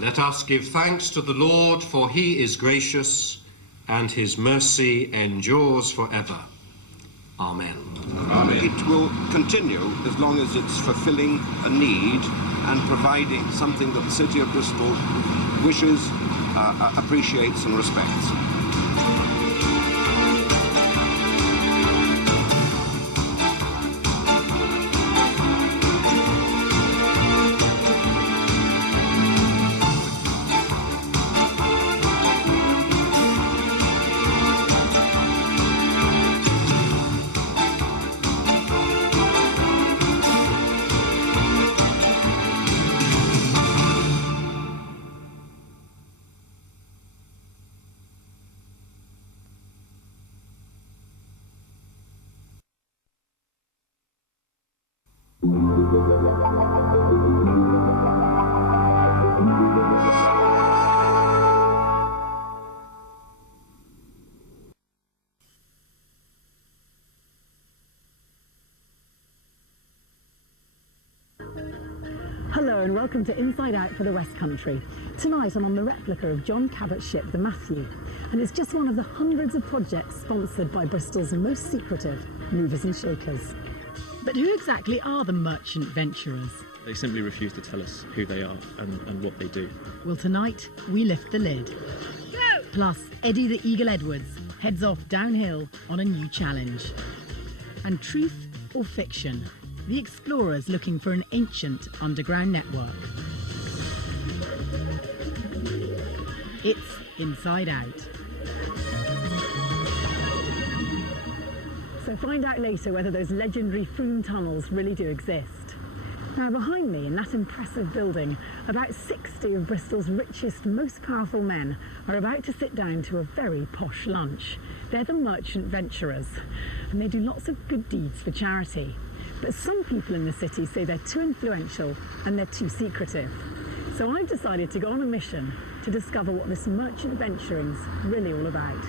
Let us give thanks to the Lord, for he is gracious, and his mercy endures forever. Amen. Amen. It will continue as long as it's fulfilling a need and providing something that the city of Bristol wishes, appreciates and respects. Hello and welcome to Inside Out for the West Country. Tonight I'm on the replica of John Cabot's ship, the Matthew, and it's just one of the hundreds of projects sponsored by Bristol's most secretive movers and shakers. But who exactly are the merchant venturers? They simply refuse to tell us who they are and what they do. Well, tonight we lift the lid. Go! Plus, Eddie the Eagle Edwards heads off downhill on a new challenge. And truth or fiction? The explorers looking for an ancient underground network. It's Inside Out. So find out later whether those legendary Froome tunnels really do exist. Now behind me in that impressive building, about 60 of Bristol's richest, most powerful men are about to sit down to a very posh lunch. They're the merchant venturers, and they do lots of good deeds for charity. But some people in the city say they're too influential and they're too secretive. So I've decided to go on a mission to discover what this merchant venturing's really all about.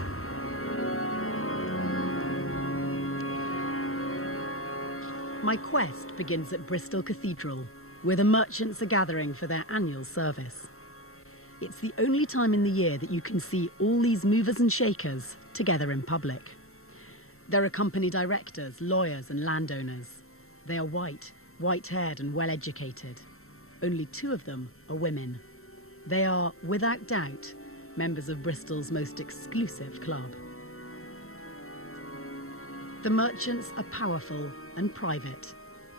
My quest begins at Bristol Cathedral, where the merchants are gathering for their annual service. It's the only time in the year that you can see all these movers and shakers together in public. There are company directors, lawyers and landowners. They are white-haired and well-educated. Only 2 of them are women. They are, without doubt, members of Bristol's most exclusive club. The merchants are powerful and private.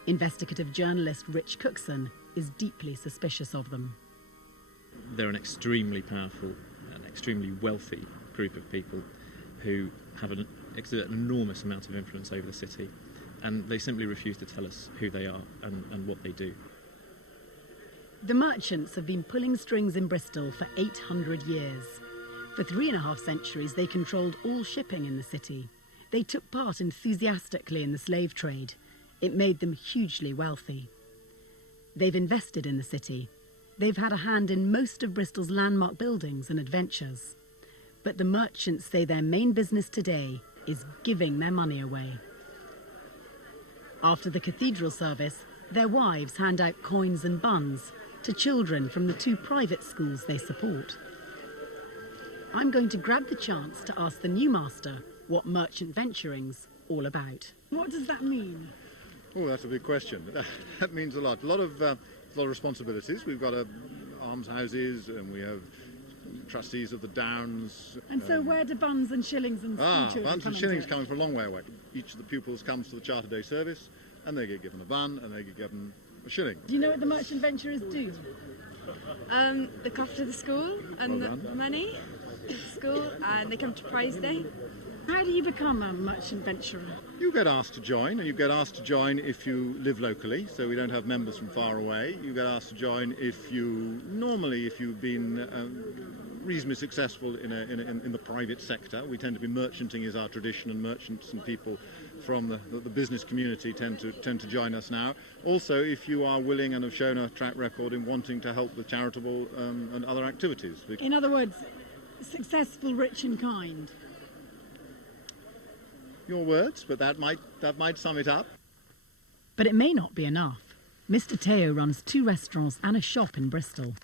Investigative journalist Rich Cookson is deeply suspicious of them. They're an extremely powerful and extremely wealthy group of people who have an enormous amount of influence over the city. And they simply refuse to tell us who they are and what they do. The merchants have been pulling strings in Bristol for 800 years. For 3.5 centuries, they controlled all shipping in the city. They took part enthusiastically in the slave trade. It made them hugely wealthy. They've invested in the city. They've had a hand in most of Bristol's landmark buildings and adventures. But the merchants say their main business today is giving their money away. After the cathedral service, their wives hand out coins and buns to children from the 2 private schools they support. I'm going to grab the chance to ask the new master what merchant venturing's all about. What does that mean? Oh, that's a big question. That means a lot. A lot of responsibilities. We've got almshouses and we have trustees of the Downs. And so where do buns and shillings and buns and shillings coming from a long way away. Each of the pupils comes to the Charter Day service and they get given a bun and they get given a shilling. Do you know what the merchant venturers do? Look after the school and the money at school, and they come to prize day. How do you become a merchant venturer? You get asked to join, and you get asked to join if you live locally, so we don't have members from far away. You get asked to join if you've been reasonably successful in the private sector. We tend to be merchanting is our tradition, and merchants and people from the business community tend to join us now. Also, if you are willing and have shown a track record in wanting to help with charitable and other activities. In other words, successful, rich and kind. Your words, but that might sum it up. But it may not be enough. Mr. Teo runs 2 restaurants and a shop in Bristol.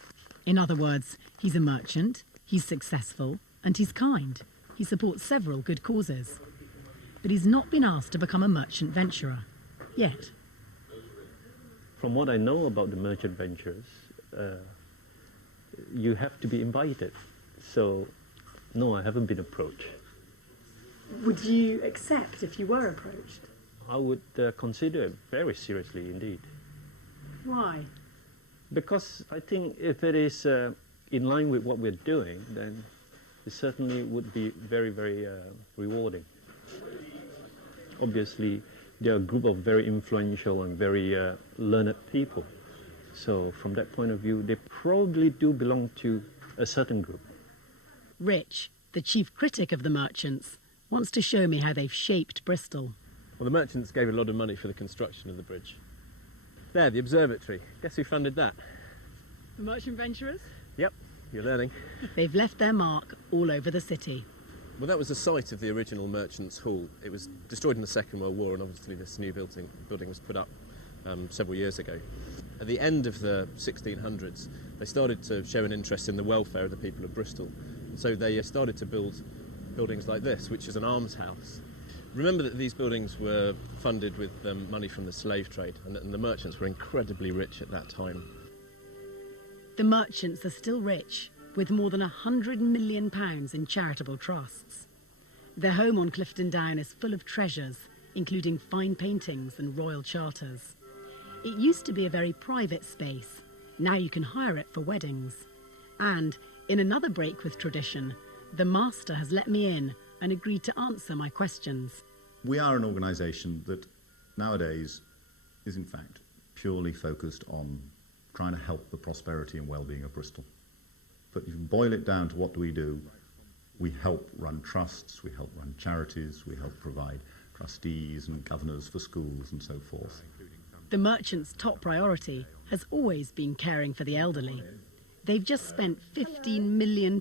In other words, he's a merchant, he's successful, and he's kind. He supports several good causes. But he's not been asked to become a merchant venturer, yet. From what I know about the merchant ventures, you have to be invited. So, no, I haven't been approached. Would you accept if you were approached? I would consider it very seriously indeed. Why? Because I think if it is in line with what we're doing, then it certainly would be very, very rewarding. Obviously, there are a group of very influential and very learned people. So from that point of view, they probably do belong to a certain group. Rich, the chief critic of the merchants, wants to show me how they've shaped Bristol. Well, the merchants gave a lot of money for the construction of the bridge. There, the observatory. Guess who funded that? The merchant venturers? Yep, you're learning. They've left their mark all over the city. Well, that was the site of the original Merchants' Hall. It was destroyed in the Second World War, and obviously this new building was put up several years ago. At the end of the 1600s, they started to show an interest in the welfare of the people of Bristol. So they started to build buildings like this, which is an almshouse. Remember that these buildings were funded with money from the slave trade, and the merchants were incredibly rich at that time. The merchants are still rich, with more than £100 million in charitable trusts. Their home on Clifton Down is full of treasures, including fine paintings and royal charters. It used to be a very private space. Now you can hire it for weddings. And, in another break with tradition, the master has let me in and agreed to answer my questions. We are an organisation that nowadays is in fact purely focused on trying to help the prosperity and well-being of Bristol. But if you boil it down to what do, we help run trusts, we help run charities, we help provide trustees and governors for schools and so forth. The merchants' top priority has always been caring for the elderly. They've just spent £15 million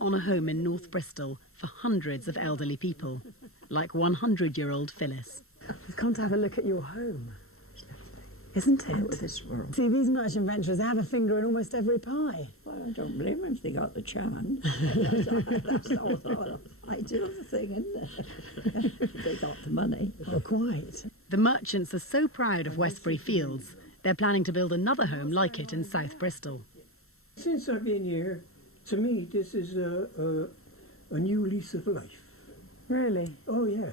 on a home in North Bristol for hundreds of elderly people, like 100-year-old Phyllis. We've come to have a look at your home, isn't it? This world. See, these merchant venturers have a finger in almost every pie. Well, I don't blame them if they got the chance. That's all ideal thing, isn't it? They got the money. Oh, quite. The merchants are so proud of Westbury Fields, they're planning to build another home like it in South Bristol. Since I've been here, to me, this is a new lease of life. Really? Oh, yeah.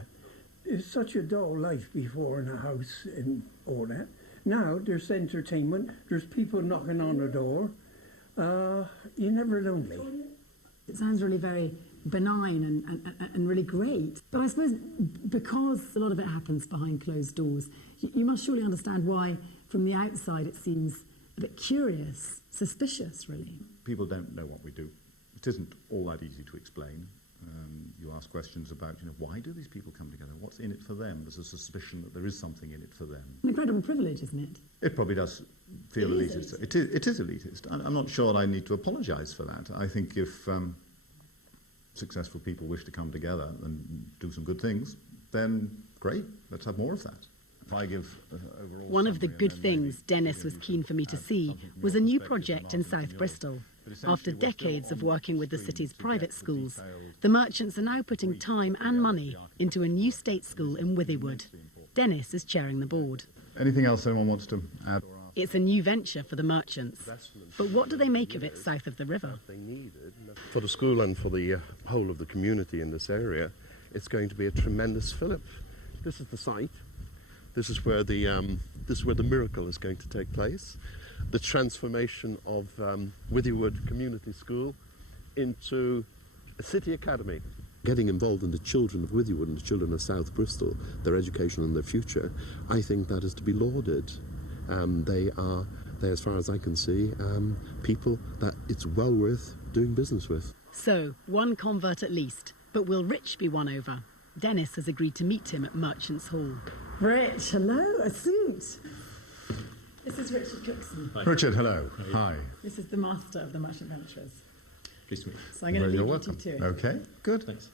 It's such a dull life before in a house and all that. Now there's entertainment, there's people knocking on the door. You're never lonely. It sounds really very benign and really great. But I suppose because a lot of it happens behind closed doors, you must surely understand why, from the outside, it seems a bit curious, suspicious, really. People don't know what we do. It isn't all that easy to explain. You ask questions about, why do these people come together? What's in it for them? There's a suspicion that there is something in it for them. An incredible privilege, isn't it? It probably does feel elitist. It is elitist. I'm not sure I need to apologise for that. I think if successful people wish to come together and do some good things, then great, let's have more of that. If I give overall one of the good things Dennis was keen for me to see was a new project in South Bristol. After decades of working with the city's private schools, the merchants are now putting time and money into a new state school in Withywood. Dennis is chairing the board. Anything else anyone wants to add? It's a new venture for the merchants. But what do they make of it south of the river? For the school and for the whole of the community in this area, it's going to be a tremendous fillip. This is the site. This is where the miracle is going to take place. The transformation of Withywood Community School into a city academy. Getting involved in the children of Withywood and the children of South Bristol, their education and their future, I think that is to be lauded. They are, as far as I can see, people that it's well worth doing business with. So, one convert at least, but will Rich be won over? Dennis has agreed to meet him at Merchants' Hall. Rich, hello, a suit. This is Richard Cookson. Hi. Richard, hello. Hi. This is the master of the Merchant Venturers. Pleased to meet you. So I'm going to leave you to it. Okay, good. Thanks.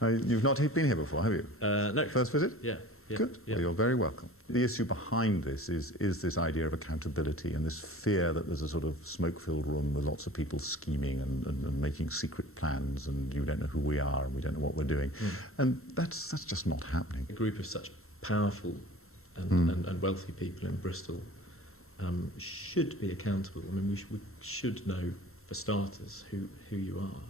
You've not been here before, have you? No. First visit? Yeah. Yeah. Good. Yeah. Well, you're very welcome. The issue behind this is this idea of accountability and this fear that there's a sort of smoke-filled room with lots of people scheming and making secret plans, and you don't know who we are and we don't know what we're doing. And that's just not happening. A group of such powerful and wealthy people in Bristol should be accountable. I mean, we should know, for starters, who you are.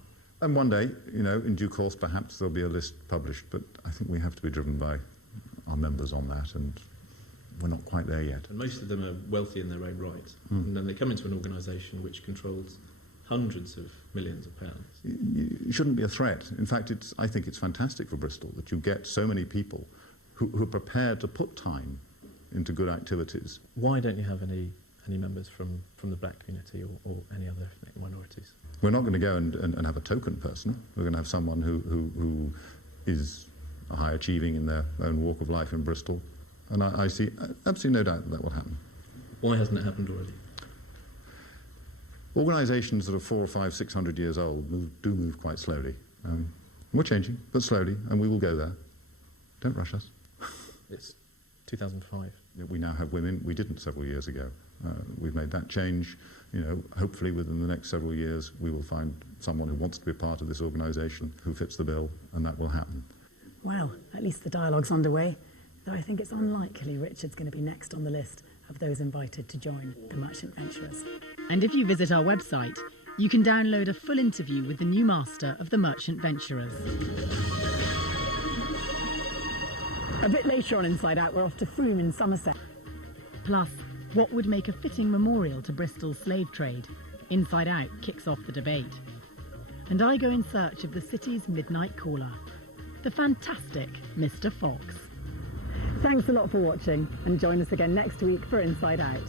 And one day, in due course, perhaps there'll be a list published, but I think we have to be driven by our members on that, and we're not quite there yet. And most of them are wealthy in their own right, and then they come into an organisation which controls hundreds of millions of pounds. It shouldn't be a threat. In fact, I think it's fantastic for Bristol that you get so many people who are prepared to put time into good activities. Why don't you have any members from the black community or any other ethnic minorities? We're not going to go and have a token person. We're going to have someone who is high achieving in their own walk of life in Bristol. And I see absolutely no doubt that will happen. Why hasn't it happened already? Organisations that are 400 or 500, 600 years old do move quite slowly. We're changing, but slowly, and we will go there. Don't rush us. It's 2005. We now have women. We didn't several years ago. We've made that change. Hopefully within the next several years we will find someone who wants to be a part of this organisation, who fits the bill, and that will happen. Well, at least the dialogue's underway, though I think it's unlikely Richard's going to be next on the list of those invited to join the Merchant Venturers. And if you visit our website, you can download a full interview with the new master of the Merchant Venturers. A bit later on Inside Out, we're off to Frome in Somerset. Plus, what would make a fitting memorial to Bristol's slave trade? Inside Out kicks off the debate. And I go in search of the city's midnight caller, the fantastic Mr. Fox. Thanks a lot for watching, and join us again next week for Inside Out.